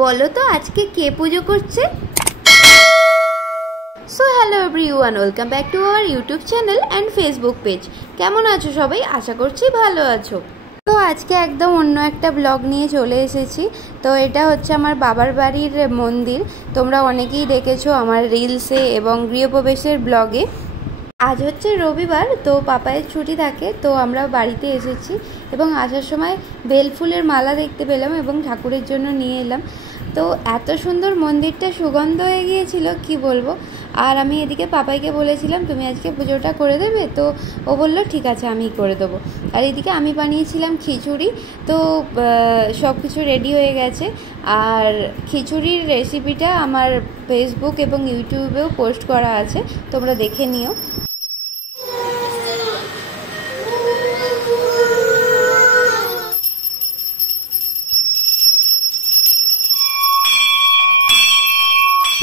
বলো তো আজকে কে পুজো করছে? So hello everyone, welcome back to our YouTube channel and Facebook page. কেমন আছো সবাই? আশা করছি ভালো আছো। তো আজকে একদম অন্য একটা ব্লগ নিয়ে চলে এসেছি। তো এটা হচ্ছে আমার বাবার বাড়ির মন্দির। তোমরা অনেকেই দেখেছো আমার রিলসে এবং গৃহপ্রবেশের ব্লগে। আজ হচ্ছে রবিবার, তো পাপায়ের ছুটি থাকে, তো আমরা বাড়িতে এসেছি এবং আসার সময় বেলফুলের মালা দেখতে পেলাম এবং ঠাকুরের জন্য নিয়ে এলাম। তো এত সুন্দর মন্দিরটা সুগন্ধ হয়ে গিয়েছিল কি বলবো। আর আমি এদিকে পাপাইকে বলেছিলাম তুমি আজকে পুজোটা করে দেবে, তো ও বললো ঠিক আছে আমি করে দেবো। আর এদিকে আমি বানিয়েছিলাম খিচুড়ি। তো সব কিছু রেডি হয়ে গেছে। আর খিচুড়ির রেসিপিটা আমার ফেসবুক এবং ইউটিউবেও পোস্ট করা আছে, তোমরা দেখে নিও।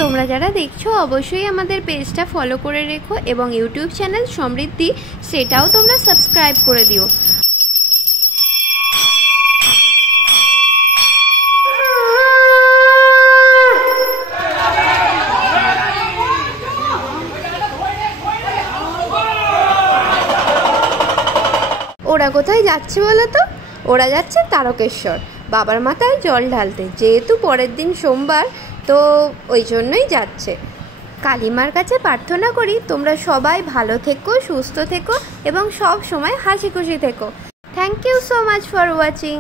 তোমরা যারা দেখছো অবশ্যই আমাদের পেজটা ফলো করে রেখো এবং ইউটিউব চ্যানেল সমৃদ্ধি সেটাও তোমরা সাবস্ক্রাইব করে দিও। ওরা কোথায় যাচ্ছে বলো তো? ওরা যাচ্ছে তারকেশ্বর বাবার মাথায় জল ঢালতে, যেহেতু পরের দিন সোমবার, তো ওই জন্যই যাচ্ছে। কালিমার কাছে প্রার্থনা করি তোমরা সবাই ভালো থেকো, সুস্থ থেকো এবং সব সময় হাসি খুশি থেকো। Thank you so much for watching.